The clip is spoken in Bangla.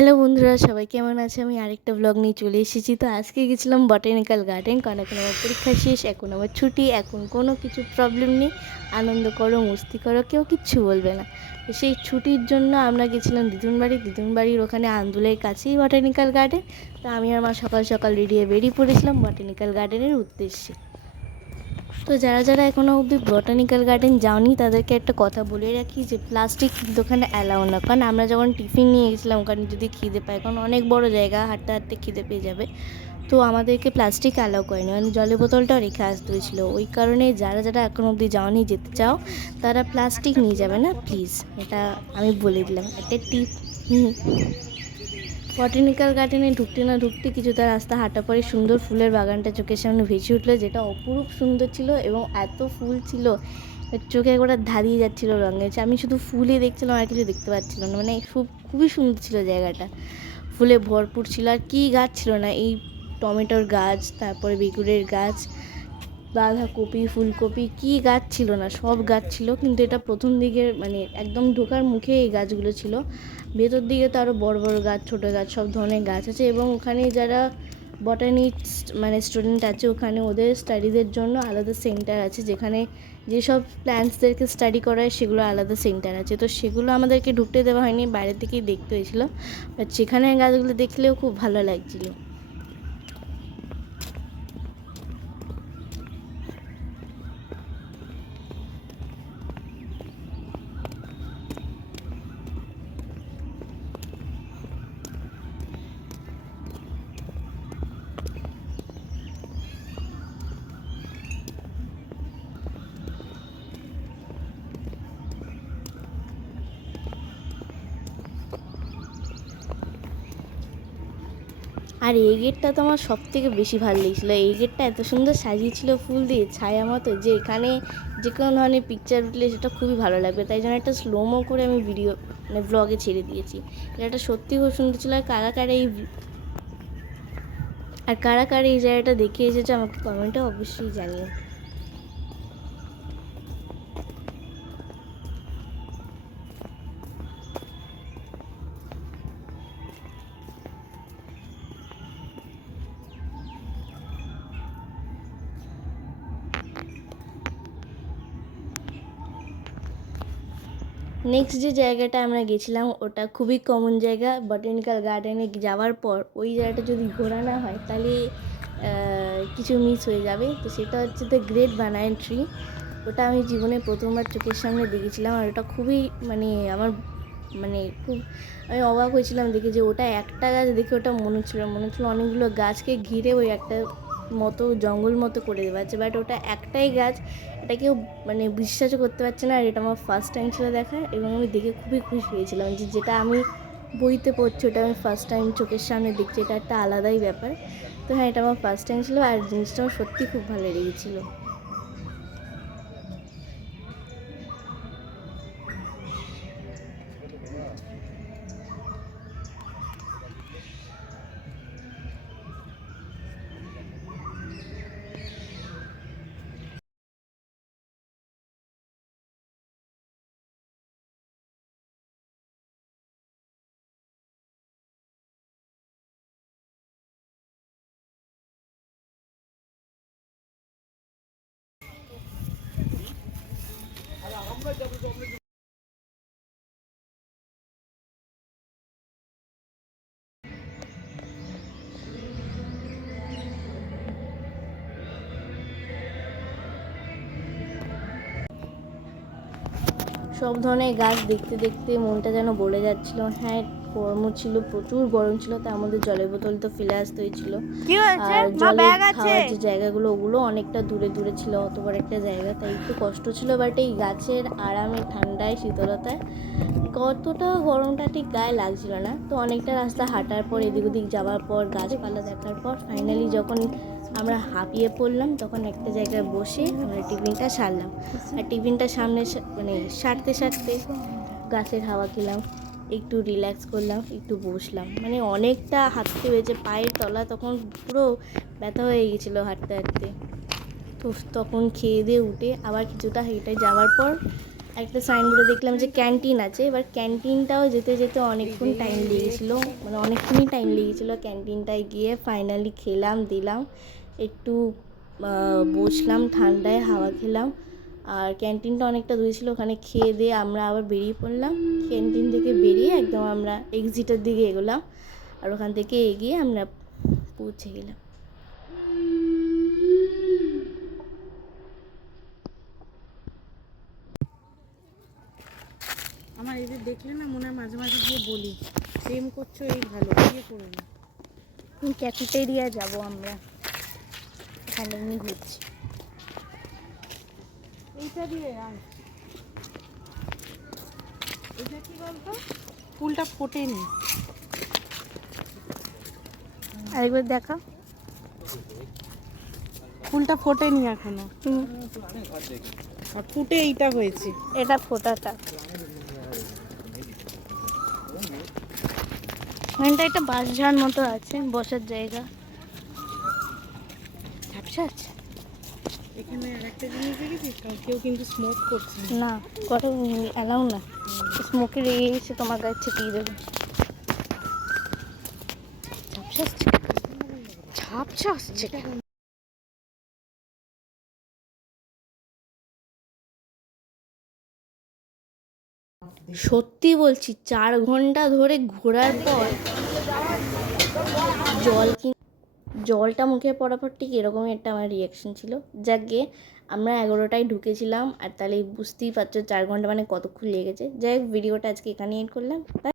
হ্যালো বন্ধুরা, সবাই কেমন আছে? আমি আরেকটা ব্লগ নিয়ে চলে এসেছি। তো আজকে গেছিলাম বটানিক্যাল গার্ডেন, কারণ এখন আমার পরীক্ষা শেষ, এখন আমার ছুটি, এখন কোনো কিছু প্রবলেম নেই। আনন্দ করো, মস্তি করো, কেউ কিচ্ছু বলবে না। তো সেই ছুটির জন্য আমরা গেছিলাম দিদুন বাড়ির ওখানে আন্দুলের কাছেই বটানিক্যাল গার্ডেন। তো আমি আর মা সকাল সকাল রেডি হয়ে বেরিয়ে পড়েছিলাম বটানিক্যাল গার্ডেনের উদ্দেশ্যে। তো যারা যারা এখনও অবধি বটানিক্যাল গার্ডেন যাওনি তাদেরকে একটা কথা বলে রাখি যে প্লাস্টিক দোকানে অ্যালাউ না। কারণ আমরা যখন টিফিন নিয়ে গেছিলাম ওখানে যদি খিদে পায়, কারণ অনেক বড় জায়গা, হাঁটতে হাঁটতে খিদে পেয়ে যাবে, তো আমাদেরকে প্লাস্টিক অ্যালাউ করেনি, মানে জলের বোতলটাও রেখে আসতে হয়েছিলো। ওই কারণে যারা যারা এখনও অবধি যাওনি, যেতে চাও, তারা প্লাস্টিক নিয়ে যাবে না প্লিজ। এটা আমি বলে দিলাম, একটা টিপ। বটানিক্যাল গার্ডেনে ঢুকতে না ঢুকতে কিছুটা রাস্তা হাঁটা পরে সুন্দর ফুলের বাগানটা চোখের সামনে ভেসে উঠলো, যেটা অপরূপ সুন্দর ছিল এবং এত ফুল ছিল চোখে একবার ধারিয়ে যাচ্ছিলো রঙের। আমি শুধু ফুলই দেখছিলাম, আর কিছু দেখতে পাচ্ছিলাম না, মানে খুবই সুন্দর ছিল জায়গাটা, ফুলে ভরপুর ছিল। আর কী গাছ ছিল না, এই টমেটোর গাছ, তারপরে বেগুনের গাছ, বাঁধাকপি, ফুলকপি, কী গাছ ছিল না, সব গাছ ছিল। কিন্তু এটা প্রথম দিকের, মানে একদম ঢোকার মুখে এই গাছগুলো ছিল। ভেতর দিকে তো আরও বড় বড় গাছ, ছোটো গাছ, সব ধরনের গাছ আছে। এবং ওখানে যারা বটানিস্ট মানে স্টুডেন্ট আছে, ওখানে ওদের স্টাডিদের জন্য আলাদা সেন্টার আছে, যেখানে যেসব প্ল্যান্টসদেরকে স্টাডি করায় সেগুলো আলাদা সেন্টার আছে। তো সেগুলো আমাদেরকে ঢুকতে দেওয়া হয়নি, বাইরে থেকেই দেখতে হয়েছিলো। বাট সেখানে গাছগুলো দেখলেও খুব ভালো লাগছিলো। আর এই গেটটা তো আমার সব থেকে বেশি ভালো লেগেছিলো। এই গেটটা এত সুন্দর সাজিয়েছিল ফুল দিয়ে ছায়া মতো, যে এখানে যে কোনো ধরনের পিকচার উঠলে সেটা খুবই ভালো লাগবে। তাই জন্য একটা স্লোমো করে আমি ভিডিও, মানে ব্লগে ছেড়ে দিয়েছি। এটা সত্যি খুব সুন্দর ছিল। আর কারা কারা এই জায়গাটা দেখে এসেছে আমাকে কমেন্টে অবশ্যই জানিও। নেক্সট যে জায়গাটা আমরা গেছিলাম ওটা খুবই কমন জায়গা। বটানিক্যাল গার্ডেনে যাওয়ার পর ওই জায়গাটা যদি ঘোরা না হয় তাহলে কিছু মিস হয়ে যাবে। তো সেটা হচ্ছে দ্য গ্রেট বানানা ট্রি। ওটা আমি জীবনে প্রথমবার চোখের সামনে দেখেছিলাম। আর ওটা খুবই, মানে আমার, মানে খুব আমি অবাক হয়েছিলাম দেখে, যে ওটা একটা গাছ দেখে ওটা মনে হচ্ছিলো অনেকগুলো গাছকে ঘিরে ওই একটা মতো জঙ্গল মতো করে দেওয়া আছে। বাট ওটা একটাই গাছ, এটা কেউ মানে বিশ্বাসও করতে পারছে না। আর এটা আমার ফার্স্ট টাইম ছিল দেখা, এবং আমি দেখে খুবই খুশি হয়েছিলাম যে যেটা আমি বইতে পড়ছি ওটা আমি ফার্স্ট টাইম চোখের সামনে দেখছি, এটা একটা আলাদাই ব্যাপার। তো হ্যাঁ, এটা আমার ফার্স্ট টাইম ছিল, আর জিনিসটা আমার সত্যি খুব ভালো লেগেছিলো। সব ধরনের গাছ দেখতে দেখতে মনটা যেন বলে যাচ্ছিলো। হ্যাঁ, গরম ছিল, প্রচুর গরম ছিল, তার মধ্যে জলের বোতল তো ফেলে আসতে হয়েছিল। আর জলের খাওয়ার যে জায়গাগুলো ওগুলো অনেকটা দূরে দূরে ছিল, অত বড় একটা জায়গা, তাই একটু কষ্ট ছিল। বাট এই গাছের আরামে, ঠান্ডায়, শীতলতায় কতটা গরমটা ঠিক গায়ে লাগছিল না। তো অনেকটা রাস্তা হাঁটার পর, এদিক ওদিক যাওয়ার পর, গাছপালা দেখার পর ফাইনালি যখন আমরা হাঁপিয়ে পড়লাম, তখন একটা জায়গায় বসে আমরা টিফিনটা সারলাম। আর টিফিনটা সামনে মানে সারতে সারতে গাছের হাওয়া খেলাম, একটু রিল্যাক্স করলাম, একটু বসলাম। মানে অনেকটা হাঁটতে হয়েছে, পায়ের তলা তখন পুরো ব্যথা হয়ে গেছিলো হাঁটতে হাঁটতে। তো তখন খেয়ে দিয়ে উঠে আবার কিছুটা হেঁটে যাওয়ার পর একটা সাইনবোর্ডে দেখলাম যে ক্যান্টিন আছে। এবার ক্যান্টিনটাও যেতে যেতে অনেকক্ষণ টাইম লেগেছিলো, মানে অনেকক্ষণই টাইম লেগেছিলো। ক্যান্টিনটায় গিয়ে ফাইনালি খেলাম দিলাম, একটু বসলাম ঠান্ডায়, হাওয়া খেলাম। আর ক্যান্টিনটা অনেকটা দূরে ছিল, ওখানে খেয়ে দিয়ে আমরা আবার বেরিয়ে পড়লাম। ক্যান্টিন থেকে বেরিয়ে একদম আমরা এক্সিটের দিকে এগোলাম, আর ওখান থেকে এগিয়ে আমরা পৌঁছে গেলাম। আমার এদের দেখলে না মনে হয় মাঝে মাঝে গিয়ে বলি প্রেম করছো এই ভালো, বিয়ে করো না। ক্যাফেটেরিয়া যাব আমরা, এখানে এমনি ঘুরছি। এইটা দিয়ে আয়। এটা কি বলতো, ফুলটা ফোটেনি। আরেকবার দেখা। ফুলটা ফোটেনি এখনো, আর ফুটে এইটা হয়েছে। এটা ফোটাটা, এখানটা একটা বাঁশঝাড় মতো আছে, বসার জায়গা। ঝাপসা আছে। এখানে আরেকটা জিনিস দেখেছিস, কেউ কিন্তু স্মোক করছে না, করে অ্যালাউ না, স্মোকের এসে তোমার গায়ে ছিটিয়ে দেবে। ঝাপসা আসছে, ঝাপসা আসছে। সত্যি বলছি, 4 ঘন্টা ধরে ঘোরার পর জলটা মুখে পড়ার পর ঠিক এরকমই একটা আমার রিয়াকশন ছিল। যাক গে, আমরা 11টায় ঢুকেছিলাম, আর তাহলে বুঝতেই পারছো 4 ঘন্টা মানে কতক্ষণ লেগেছে। যাই হোক, ভিডিওটা আজকে এখানে এন্ড করলাম।